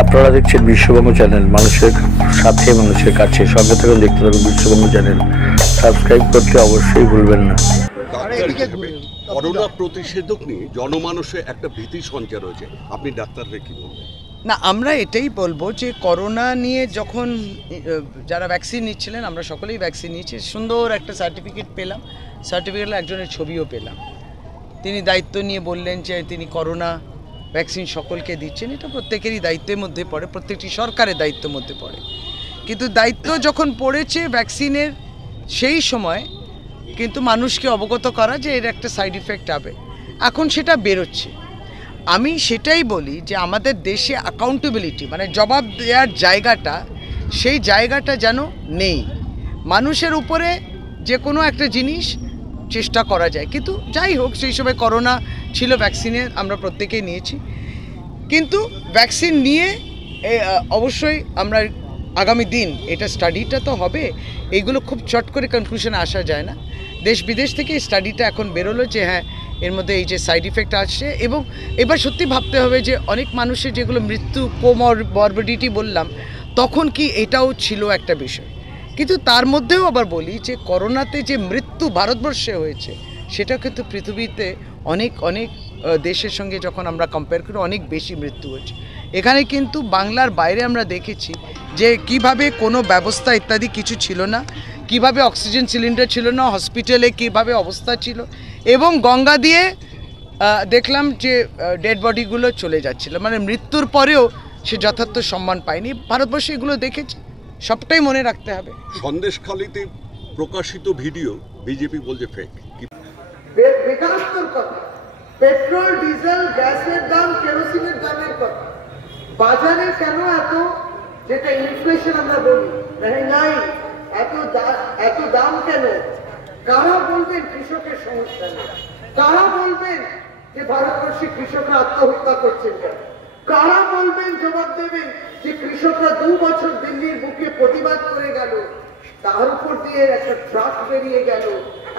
আপনারা দেখছেন বিশ্ববঙ্গ চ্যানেল, মানুষের সাথে মানুষের কাছে। সঙ্গে থাকুন, দেখতে থাকুন বিশ্ববঙ্গ চ্যানেল। সাবস্ক্রাইব করতে অবশ্যই ভুলবেন না। করোনা প্রতিষেধক নিয়ে জনমানসে একটা ভীতি সঞ্চার হয়েছে, আপনি ডাক্তাররা কি বলবেন? না, আমরা এটাই বলবো যে করোনা নিয়ে যখন যারা ভ্যাকসিন নিচ্ছিলেন, আমরা সকলেই ভ্যাকসিন নিয়েছি, সুন্দর একটা সার্টিফিকেট পেলাম। সার্টিফিকেটে একজনের ছবিও পেলাম। তিনি দায়িত্ব নিয়ে বললেন যে তিনি করোনা ভ্যাকসিন সকলকে দিচ্ছেন। এটা প্রত্যেকেরই দায়িত্বের মধ্যে পড়ে, প্রত্যেকটি সরকারের দায়িত্বের মধ্যে পড়ে। কিন্তু দায়িত্ব যখন পড়েছে ভ্যাকসিনের, সেই সময় কিন্তু মানুষকে অবগত করা যে এর একটা সাইড ইফেক্ট হবে, এখন সেটা বেরোচ্ছে। আমি সেটাই বলি যে আমাদের দেশে অ্যাকাউন্টেবিলিটি মানে জবাব দেওয়ার জায়গাটা, সেই জায়গাটা যেন নেই। মানুষের উপরে যে কোনো একটা জিনিস চেষ্টা করা যায়, কিন্তু যাই হোক, সেই সময় করোনা ছিল, ভ্যাকসিনের আমরা প্রত্যেকেই নিয়েছি। কিন্তু ভ্যাকসিন নিয়ে অবশ্যই আমরা আগামী দিন এটা স্টাডিটা তো হবে, এইগুলো খুব চট করে কনক্লুশনে আসা যায় না। দেশ বিদেশ থেকে এই স্টাডিটা এখন বেরোলো যে হ্যাঁ, এর মধ্যে এই যে সাইড ইফেক্ট আসছে, এবং এবার সত্যি ভাবতে হবে যে অনেক মানুষের যেগুলো মৃত্যু, কোমরবিডিটি বললাম, তখন কি এটাও ছিল একটা বিষয়। কিন্তু তার মধ্যেও আবার বলি যে করোনাতে যে মৃত্যু ভারতবর্ষে হয়েছে, সেটা কিন্তু পৃথিবীতে অনেক অনেক দেশের সঙ্গে যখন আমরা কম্পেয়ার করি, অনেক বেশি মৃত্যু হয়েছে। এখানে কিন্তু বাংলার বাইরে আমরা দেখেছি যে কিভাবে কোনো ব্যবস্থা ইত্যাদি কিছু ছিল না, কিভাবে অক্সিজেন সিলিন্ডার ছিল না, হসপিটালে কিভাবে অবস্থা ছিল, এবং গঙ্গা দিয়ে দেখলাম যে ডেড বডিগুলো চলে যাচ্ছিল, মানে মৃত্যুর পরেও সে যথার্থ সম্মান পায়নি। ভারতবর্ষে এগুলো দেখেছি, সবটাই মনে রাখতে হবে। সন্দেশখালীতে প্রকাশিত ভিডিও বিজেপি বলছে ফেক। বেকারত্বের কথা, পেট্রোল, ডিজেল, গ্যাসের দাম, কেরোসিনের দামের কথা, বাজারে কেন এত, যেটা ইনফ্লেশন আমরা বলি, মহঙ্গাই, এত দাম কেন? কারা বলবেন কৃষকের সমস্যা নেই? কারা বলবেন যে ভারতবর্ষে কৃষকরা আত্মহত্যা করছেন কেন? কারা বলবেন, জবাব দেবেন যে কৃষকরা 2 বছর দিল্লির বুকে প্রতিবাদ করে গেল, তার উপর দিয়ে একটা ট্রাক বেরিয়ে গেল,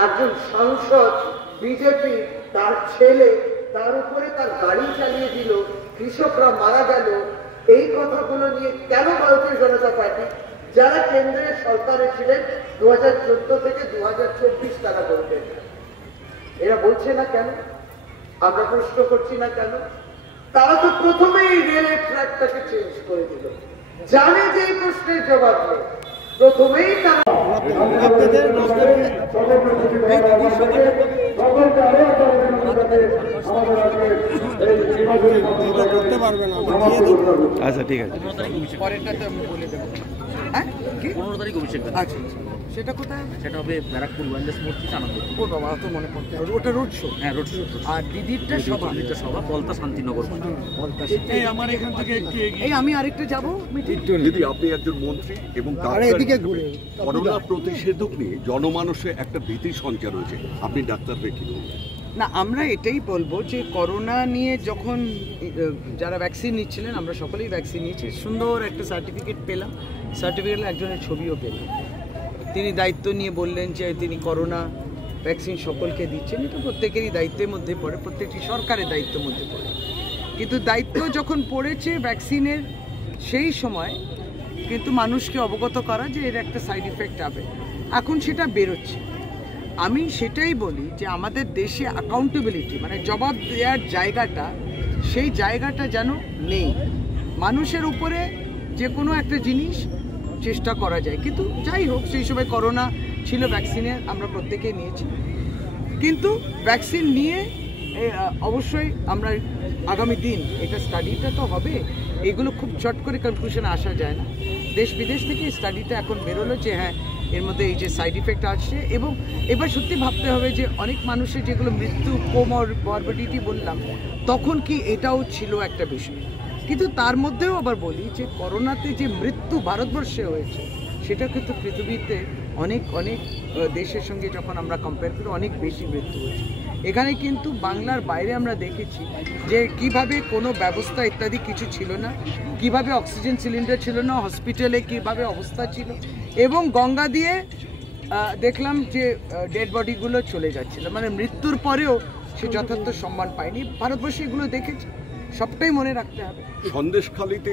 একজন সাংসদ বিজেপি, তার ছেলে তার উপরে তার গাড়ি চালিয়ে দিল, কৃষকরা মারা গেল। এই কথাগুলো নিয়ে কেন ভারতীয় জনতা পার্টি, যারা কেন্দ্রের সরকারে ছিলেন 2014 থেকে 2024, তারা বলবেন? এরা বলছে না কেন? আমরা প্রশ্ন করছি না কেন? তারা তো প্রথমেই রেলের ট্র্যাকটাকে চেঞ্জ করে দিল, জানে যে এই প্রশ্নের জবাব নেই, প্রথমেই তারা আচ্ছা, ঠিক আছে, পরেরটা তো আমি বলে দেবো। হ্যাঁ, 15 তারিখ অভিষেক। আচ্ছা, সেটা কোথায়? সেটা হবে ব্যারাকপুর ওয়ান্ডার্স মূর্তি আনন্দ। ও বাবা, তো মনে পড়তে হবে, ওটা রোড শো। হ্যাঁ, রোড শো। আর দিদিরটা সভা, পলতা শান্তিনগর। আমার এখান থেকে একটু এই আমি আরেকটা যাবো। দিদি, আপনি একজন মন্ত্রী এবং করোনা প্রতিষেধক নিয়ে জনমানসে একটা ভীতি সঞ্চার হয়েছে, আপনি ডাক্তাররা কি বলবেন? না, আমরা এটাই বলবো যে করোনা নিয়ে যখন যারা ভ্যাকসিন নিচ্ছিলেন, আমরা সকলেই ভ্যাকসিন নিয়েছি, সুন্দর একটা সার্টিফিকেট পেলাম। সার্টিফিকেটে একজনের ছবিও পেলাম। তিনি দায়িত্ব নিয়ে বললেন যে তিনি করোনা ভ্যাকসিন সকলকে দিচ্ছেন। এটা প্রত্যেকেরই দায়িত্বের মধ্যে পড়ে, প্রত্যেকটি সরকারের দায়িত্বের মধ্যে পড়ে। কিন্তু দায়িত্ব যখন পড়েছে ভ্যাকসিনের, সেই সময় কিন্তু মানুষকে অবগত করা যে এর একটা সাইড ইফেক্ট হবে, এখন সেটা বেরোচ্ছে। আমি সেটাই বলি যে আমাদের দেশে অ্যাকাউন্টেবিলিটি মানে জবাব দেওয়ার জায়গাটা, সেই জায়গাটা যেন নেই। মানুষের উপরে যে কোনো একটা জিনিস চেষ্টা করা যায়, কিন্তু যাই হোক, সেই সময় করোনা ছিল, ভ্যাকসিনের আমরা প্রত্যেকেই নিয়েছি। কিন্তু ভ্যাকসিন নিয়ে অবশ্যই আমরা আগামী দিন এটা স্টাডিটা তো হবে, এগুলো খুব চট করে কনক্লুশনে আসা যায় না। দেশ বিদেশ থেকে এই স্টাডিটা এখন বেরোলো যে হ্যাঁ, এর মধ্যে এই যে সাইড ইফেক্ট আসছে, এবং এবার সত্যি ভাবতে হবে যে অনেক মানুষের যেগুলো মৃত্যু, কোমরবিডিটি বললাম, তখন কি এটাও ছিল একটা বিষয়। কিন্তু তার মধ্যেও আবার বলি যে করোনাতে যে মৃত্যু ভারতবর্ষে হয়েছে, সেটা কিন্তু পৃথিবীতে অনেক অনেক দেশের সঙ্গে যখন আমরা কম্পেয়ার করি, অনেক বেশি মৃত্যু হয়েছে। এখানে কিন্তু বাংলার বাইরে আমরা দেখেছি যে কিভাবে কোনো ব্যবস্থা ইত্যাদি কিছু ছিল না, কিভাবে অক্সিজেন সিলিন্ডার ছিল না, হসপিটালে কিভাবে অবস্থা ছিল, এবং গঙ্গা দিয়ে দেখলাম যে ডেড বডিগুলো চলে যাচ্ছিল, মানে মৃত্যুর পরেও সে যথার্থ সম্মান পায়নি। ভারতবর্ষে এগুলো দেখেছি, সবটাই মনে রাখতে হবে। সন্দেশখালীতে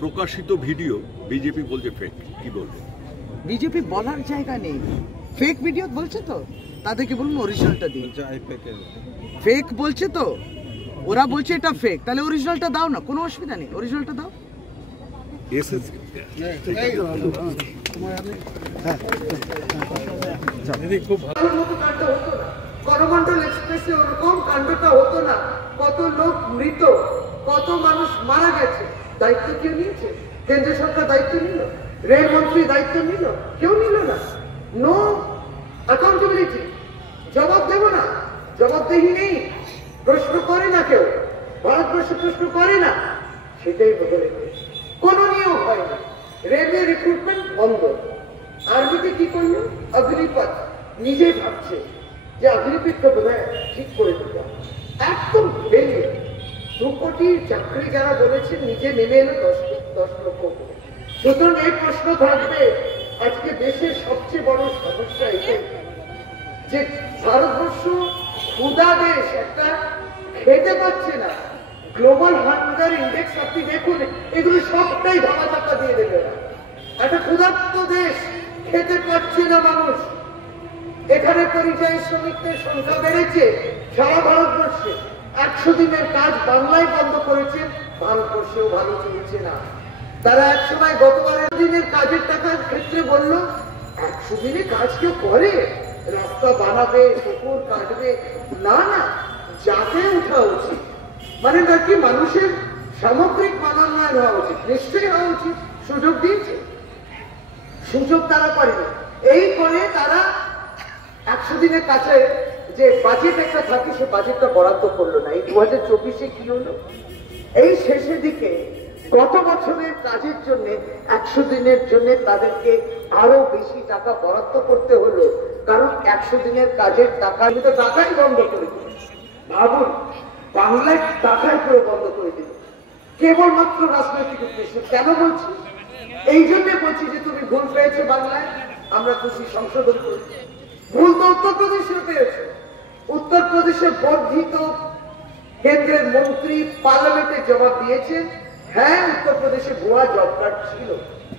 প্রকাশিত ভিডিও বিজেপি বলছে ফেক, কি বলবেন? বিজেপি বলার জায়গা নেই। ফেক ভিডিও বলছে তো তাদেরকে বলুন অরিজিনালটা দিন। ফেক বলছে তো, ওরা বলছে এটা ফেক, তাহলে অরিজিনালটা দাও না, কোনো অসুবিধা নেই, অরিজিনালটা দাও। করমন্ডল এক্সপ্রেসে ওরকম কাণ্ডটা হতো না। কত লোক মৃত, কত মানুষ মারা গেছে, দায়িত্ব কেউ নিয়েছে? কেন্দ্র সরকার দায়িত্ব নিল? রেলমন্ত্রী দায়িত্ব নিল? কেউ নিল না। No accountability. জবাব দেব না, জবাবদেহি নেই, প্রশ্ন করে না কেউ, ভারতবর্ষ প্রশ্ন করে না, সেটাই বদলে গেছে। কোনো নিয়োগ হয় না, রেলওয়ে রিক্রুটমেন্ট বন্ধ। আর্মিতে কি করলো? অগ্নিপথ নিজেই ভাবছে যে অগ্নিপথটা বোধ হয় ঠিক করে দিতে হবে। একদম ভেঙে 2 কোটি চাকরি যারা বলেছেন নিজে নেমে এলো 10 লক্ষ করে। সুতরাং এই প্রশ্ন থাকবে, আজকে দেশের সবচেয়ে বড় সমস্যা এটাই যে ভারতবর্ষ ক্ষুধা দেশ, একটা খেতে পাচ্ছে না। গ্লোবাল হাঙ্গার ইন্ডেক্স আপনি দেখুন, এগুলো সবটাই ধামাচাপা দিয়ে দেবে না। একটা ক্ষুধার্ত দেশ, খেতে পাচ্ছে না মানুষ। এখানে পরিযায়ী শ্রমিকদের সংখ্যা বেড়েছে সারা ভারতবর্ষে। 100 দিনের কাজ বাংলায় বন্ধ করেছে, ভারতবর্ষেও ভালো চলছে না। তারা একসময় গতবারের দিনের কাজের টাকার ক্ষেত্রে বলল 100 দিনে কাজ কেউ করে? রাস্তা বানাবে, পুকুর কাটবে? না না, যাতে উঠা উচিত, মানে নাকি মানুষের সামগ্রিক মানোন্নয়ন হওয়া উচিত, নিশ্চয়ই হওয়া উচিত। সুযোগ দিয়েছে, সুযোগ তারা করেনি। এই করে তারা 100 দিনের কাছে যে বাজেট একটা থাকে, সে বাজেটটা বরাদ্দ করলো না। এই 2024-এ কি হলো? এই শেষের দিকে গত বছরের কাজের জন্য 100 দিনের জন্য তাদেরকে আরো বেশি টাকা বরাদ্দ করতে হলো, কারণ 100 দিনের কাজের টাকা কিন্তু টাকাই বন্ধ করে দিল। ভাবুন, বাংলায় টাকাই পুরো বন্ধ করে দিল, কেবলমাত্র রাজনৈতিক উদ্দেশ্য। কেন বলছি? এই জন্য বলছি যে তুমি ভুল পেয়েছো বাংলায়, আমরা খুশি, সংশোধন করেছি। ভুল তো উত্তরপ্রদেশে পেয়েছে। উত্তরপ্রদেশে বর্ধিত কেন্দ্রের মন্ত্রী পার্লামেন্টে জবাব দিয়েছেন, হ্যাঁ উত্তরপ্রদেশে ভুয়া জব কার্ড ছিল,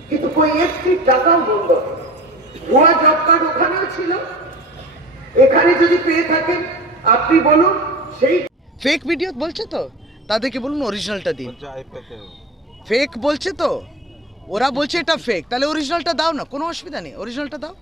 কিন্তু কই একটি টাকাও বন্ধ হয়। ভুয়া জব কার্ড ওখানেও ছিল, এখানে যদি পেয়ে থাকেন আপনি বলুন। সেই ফেক ভিডিও বলছে তো তাদেরকে বলুন অরিজিনালটা দিন। ফেক বলছে তো, ওরা বলছে এটা ফেক, তাহলে অরিজিনালটা দাও না, কোনো অসুবিধা নেই, অরিজিনালটা দাও।